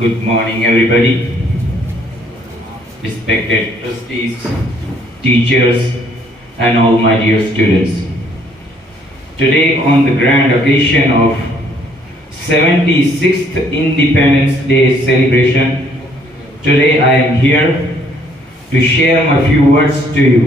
Good morning, everybody. Respected trustees, teachers, and all my dear students. Today, on the grand occasion of 76th Independence Day celebration, today I am here to share my few words to you.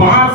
5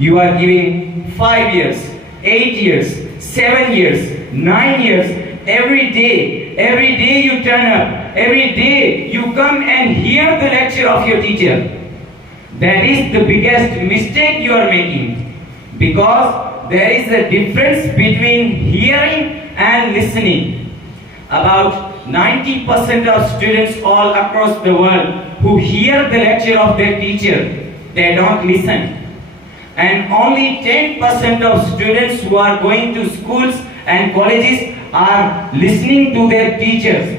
You are giving 5 years, 8 years, 7 years, 9 years. Every day you turn up. Every day you come and hear the lecture of your teacher. That is the biggest mistake you are making, because there is a difference between hearing and listening. About 90% of students all across the world who hear the lecture of their teacher, they don't listen. And only 10% of students who are going to schools and colleges are listening to their teachers.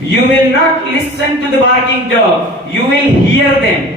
You will not listen to the barking dog. You will hear them.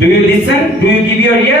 Do you listen? Do you give your ear?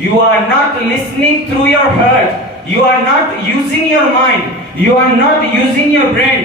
you are not listening through your heart, you are not using your mind, you are not using your brain.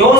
2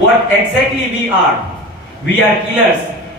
What exactly we are? We are killers.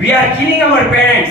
We are killing our parents.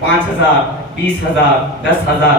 5,000, 20,000, 10,000,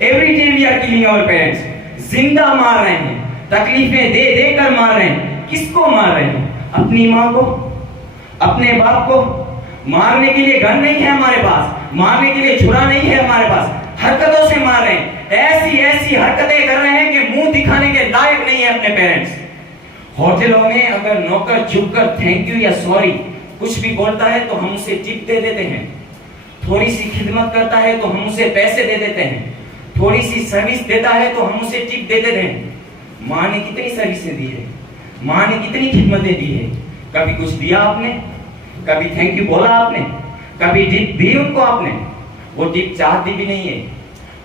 every day we are killing our parents. زندہ مار رہے ہیں, تکلیفیں دے دے کر مار رہے ہیں. کس کو مار رہے ہیں؟ اپنی ماں کو, اپنے باپ کو. مارنے کے لیے گن نہیں ہے ہمارے پاس, مارنے کے لیے چھرا نہیں ہے ہمارے پاس, حرکتوں سے مار رہے ہیں. ایسی ایسی حرکتیں کر رہے ہیں کہ منہ دکھانے کے لائق نہیں ہے اپنے پیرنٹس. ہوٹلوں میں اگر نوکر جھک کر تھینک یو یا سوری کچھ بھی بولتا ہے تو ہم اسے ٹپ دے دیتے ہیں. تھوڑی سی خدمت کرتا ہے تو ہم اسے پیسے دے دیتے ہیں. تھوڑی سی سروس دیتا ہے تو ہم اسے ٹپ دے دیتے ہیں. ماں نے کتنی سروسیں دی ہے, ماں نے کتنی خدمتیں دی ہے. کبھی کچھ دیا آپ نے؟ کبھی تھینک یو بولا آپ نے؟ کبھی ٹپ دی ان کو آپ نے؟ وہ ٹپ چاہتی بھی نہیں ہے.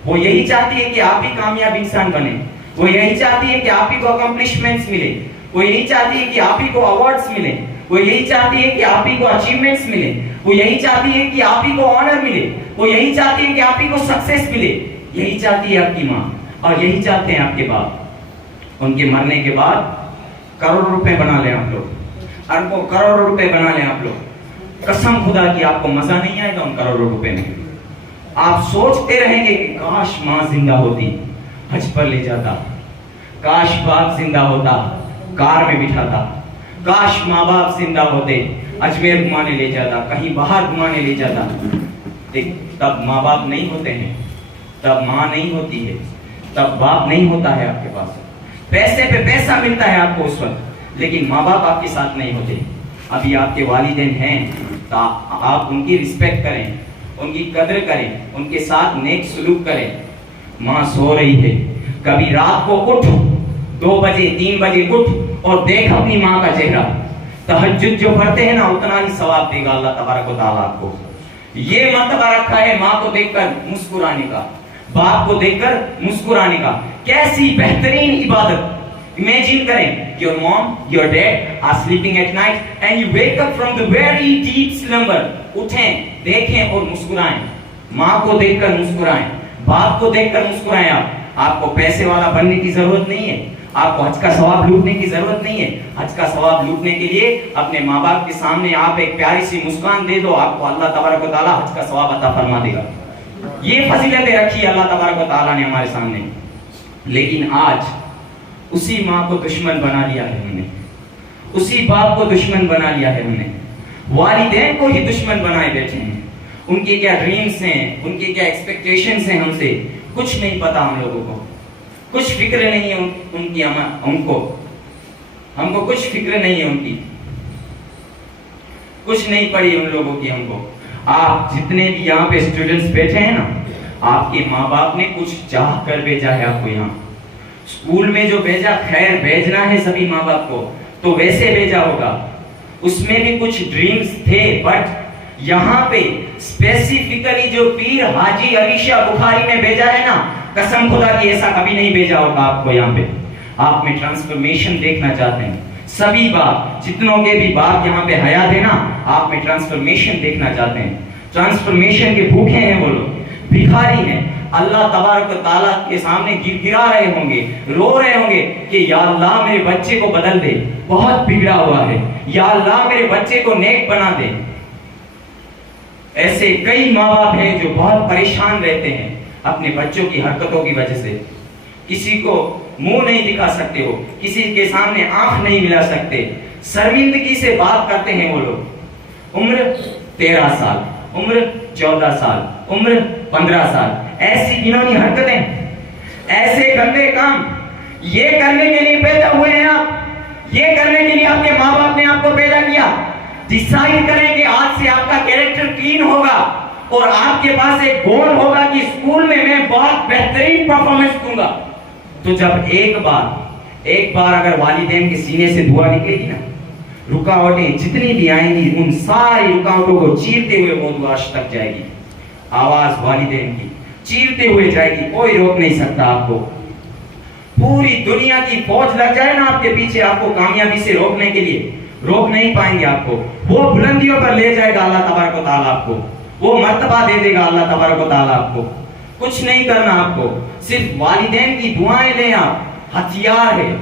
وہ یہی چاہتی ہے کہ آپ ہی کامیاب انسان بنے. وہ یہی چاہتی ہے کہ آپ ہی کو اکمپلشمنٹس ملے. وہ یہی چاہتی ہے کہ آپ ہی کو ایوارڈز ملے. وہ یہی چاہتی ہے کہ آپ ہی کو اچیومنٹس ملے. وہ یہی چاہتی ہے کہ آپ ہی کو آنر ملے. وہ یہی چاہتی ہے کہ آپ ہی کو سکسیس ملے. یہی چاہتی ہے آپ کی ماں, اور یہی چاہتے ہیں آپ کے باپ. ان کے مرنے کے بعد کروڑ روپے بنا لیں آپ لوگ, اربوں کروڑ روپے بنا لیں آپ لوگ. قسم خدا کی آپ کو مزہ نہیں آئے گا ان کروڑوں روپے میں. آپ سوچتے رہیں گے کہ کاش ماں زندہ ہوتی, حج پر لے جاتا. کاش باپ زندہ ہوتا, کار میں بٹھاتا. کاش ماں باپ زندہ ہوتے, اجمیر گھمانے لے جاتا, کہیں باہر گھمانے لے جاتا. تب ماں باپ نہیں ہوتے ہیں, تب ماں نہیں ہوتی ہے, تب باپ نہیں ہوتا ہے آپ کے پاس. پیسے پہ پیسہ ملتا ہے آپ کو اس وقت, لیکن ماں باپ آپ کے ساتھ نہیں ہوتے. ابھی آپ کے والدین ہیں تو آپ ان کی رسپیکٹ کریں, ان کی قدر کریں, ان کے ساتھ نیک سلوک کریں. ماں سو رہی ہے, کبھی رات کو اٹھ 2 بجے 3 بجے اٹھ اور دیکھ اپنی ماں کا چہرہ. تہجد جو پڑھتے ہیں نا اتنا ہی ثواب دے گا اللہ تبارک و تعالیٰ آپ کو. یہ مرتبہ رکھا ہے ماں کو دیکھ کر مسکرانے کا, باپ کو دیکھ کر مسکرانے کا. کیسی بہترین عبادت. Imagine کریں, your mom, your dad are sleeping at night and you wake up from the very deep slumber. اٹھیں, دیکھیں اور مسکرائیں. ماں کو دیکھ کر مسکرائیں, باپ کو دیکھ کر مسکرائیں. آپ کو پیسے والا بننے کی ضرورت نہیں ہے, آپ کو حج کا ثواب لوٹنے کی ضرورت نہیں ہے. حج کا ثواب لوٹنے کے لیے اپنے ماں باپ کے سامنے آپ ایک پیاری سی مسکان دے دو, آپ کو اللہ تبارک و تعالیٰ حج کا ثواب عطا فرما دے گا. یہ فضیلتیں رکھی اللہ تبارک و تعالیٰ نے ہمارے سامنے. لیکن آج اسی ماں کو دشمن بنا لیا ہے ہم نے, اسی باپ کو دشمن بنا لیا ہے ہم نے, والدین کو ہی دشمن بنائے بیٹھے ہیں. ان کے کیا ڈریمز ہیں, ان کے کیا ایکسپیکٹیشنز ہیں, ہم سے کچھ نہیں پتا. ہم لوگوں کو کچھ فکر نہیں ہے ان کی, ہم کو کچھ فکر نہیں ہے ان کی, کچھ نہیں پڑی ان لوگوں کی ہم کو. آپ جتنے بھی یہاں پہ اسٹوڈنٹس بیٹھے ہیں نا, آپ کے ماں باپ نے کچھ چاہ کر بھیجا ہے آپ کو یہاں. اسکول میں جو بھیجا, خیر بھیجنا ہے سبھی ماں باپ کو تو ویسے بھیجا ہوگا, اس میں بھی کچھ ڈریمز تھے. بٹ یہاں پہ اسپیسیفکلی جو پیر حاجی علی شاہ بخاری نے بھیجا ہے نا, قسم خدا کی ایسا کبھی نہیں بھیجا ہوگا آپ کو. یہاں پہ آپ میں ٹرانسفارمیشن دیکھنا چاہتے ہیں, سبھی باپ, جتنوں کے بھی باپ یہاں پہ حیات ہے نا, آپ میں ٹرانسفارمیشن دیکھنا چاہتے ہیں. ٹرانسفارمیشن کے بھوکے ہیں وہ لوگ, بھکاری ہیں. اللہ تبارک و تعالیٰ کے سامنے گر گرا رہے ہوں گے, رو رہے ہوں گے کہ یا اللہ میرے بچے کو بدل دے, بہت بگڑا ہوا ہے, یا اللہ میرے بچے کو نیک بنا دے. ایسے کئی ماں باپ ہیں جو بہت پریشان رہتے ہیں اپنے بچوں کی حرکتوں کی وجہ سے. کسی کو منہ نہیں دکھا سکتے, ہو کسی کے سامنے آنکھ نہیں ملا سکتے, شرمندگی سے بات کرتے ہیں وہ لوگ. عمر 13 سال, عمر 14 سال, عمر 15 سال, ایسی گنونی حرکتیں, ایسے گندے کام, یہ کرنے کے لیے پیدا ہوئے ہیں آپ, یہ کرنے کے لیے آپ کے ماں باپ نے آپ کو پیدا کیا. ڈیسائیڈ کریں کہ آج سے آپ کا کیریکٹر کلین ہوگا اور آپ کے پاس ایک گول ہوگا کہ اسکول میں میں بہت بہترین پرفارمنس دوں گا. تو جب ایک بار اگر والدین کے سینے سے دعا نکلے گی نا, رکاوٹیں جتنی بھی آئیں گی ان ساری رکاوٹوں کو چیرتے ہوئے وہ دعا تک جائے گی. آواز والدین کی چیرتے ہوئے جائے گی, کوئی روک نہیں سکتا آپ کو. پوری دنیا کی فوج لگ جائے نا آپ کے پیچھے, آپ کو کامیابی سے روکنے کے لیے, روک نہیں پائیں گے آپ کو. وہ بلندیوں پر لے جائے گا اللہ تبارک و تعالیٰ آپ کو, وہ مرتبہ دے دے گا اللہ تبارک و تعالیٰ آپ کو. کچھ نہیں کرنا آپ کو, صرف والدین کی دعائیں لیں. آپ ہتھیار ہے.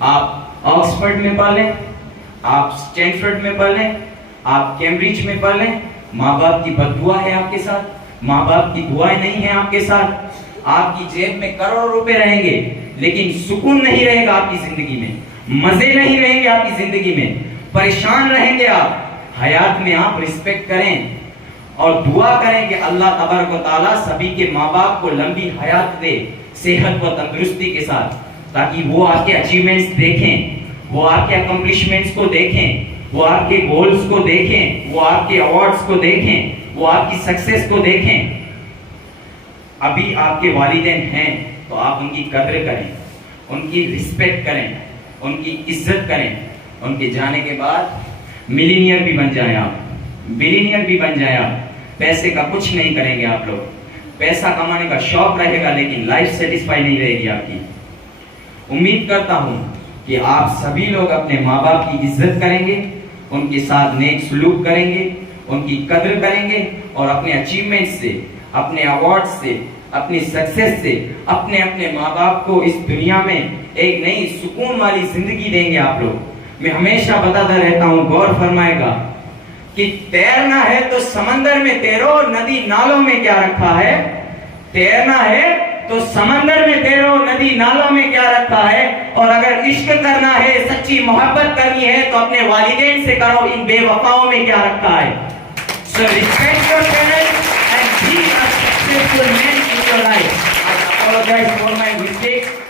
آپ آکسفورڈ میں پڑھ لیں, آپ اسٹینفورڈ میں پڑھ لیں, آپ کیمبرج میں پڑھ لیں, ماں باپ کی بد دعا ہے آپ کے ساتھ، ماں باپ کی دعائیں نہیں ہیں آپ کے ساتھ، آپ کی جیب میں کروڑوں روپے رہیں گے لیکن سکون نہیں رہے گا آپ کی زندگی میں، مزے نہیں رہیں گے آپ کی زندگی میں، پریشان رہیں گے آپ۔ حیات میں آپ رسپیکٹ کریں اور دعا کریں کہ اللہ تبارک و تعالیٰ سبھی کے ماں باپ کو لمبی حیات دے، صحت و تندرستی کے ساتھ، تاکہ وہ آپ کے اچیومنٹس دیکھیں، وہ آپ کے اکمپلشمنٹس کو دیکھیں، وہ آپ کے گولز کو دیکھیں، وہ آپ کے ایوارڈز کو دیکھیں، وہ آپ کی سکسیس کو دیکھیں۔ ابھی آپ کے والدین ہیں تو آپ ان کی قدر کریں، ان کی رسپیکٹ کریں، ان کی عزت کریں۔ ان کے جانے کے بعد ملینئر بھی بن جائیں آپ، بلینئر بھی بن جائیں آپ، پیسے کا کچھ نہیں کریں گے آپ لوگ، پیسہ کمانے کا شوق رہے گا لیکن لائف سیٹسفائی نہیں رہے گی آپ کی۔ امید کرتا ہوں کہ آپ سبھی لوگ اپنے ماں باپ کی عزت کریں گے، ان کے ساتھ نیک سلوک کریں گے، ان کی قدر کریں گے اور اپنے اچیومنٹ سے، اپنے ایوارڈ سے، اپنی سکسیس سے اپنے ماں باپ کو اس دنیا میں ایک نئی سکون والی زندگی دیں گے آپ لوگ۔ میں ہمیشہ بتاتا رہتا ہوں، غور فرمائے گا کہ تیرنا ہے تو سمندر میں تیرو، ندی نالوں میں کیا رکھا ہے؟ تیرنا ہے تو سمندر میں تیرو، ندی نالوں میں کیا رکھا ہے؟ اور اگر عشق کرنا ہے، سچی محبت کرنی ہے تو اپنے والدین سے کرو، ان بے وفاؤں میں کیا رکھا ہے؟ So respect your parents and be a successful man in your life. I apologize for my mistakes.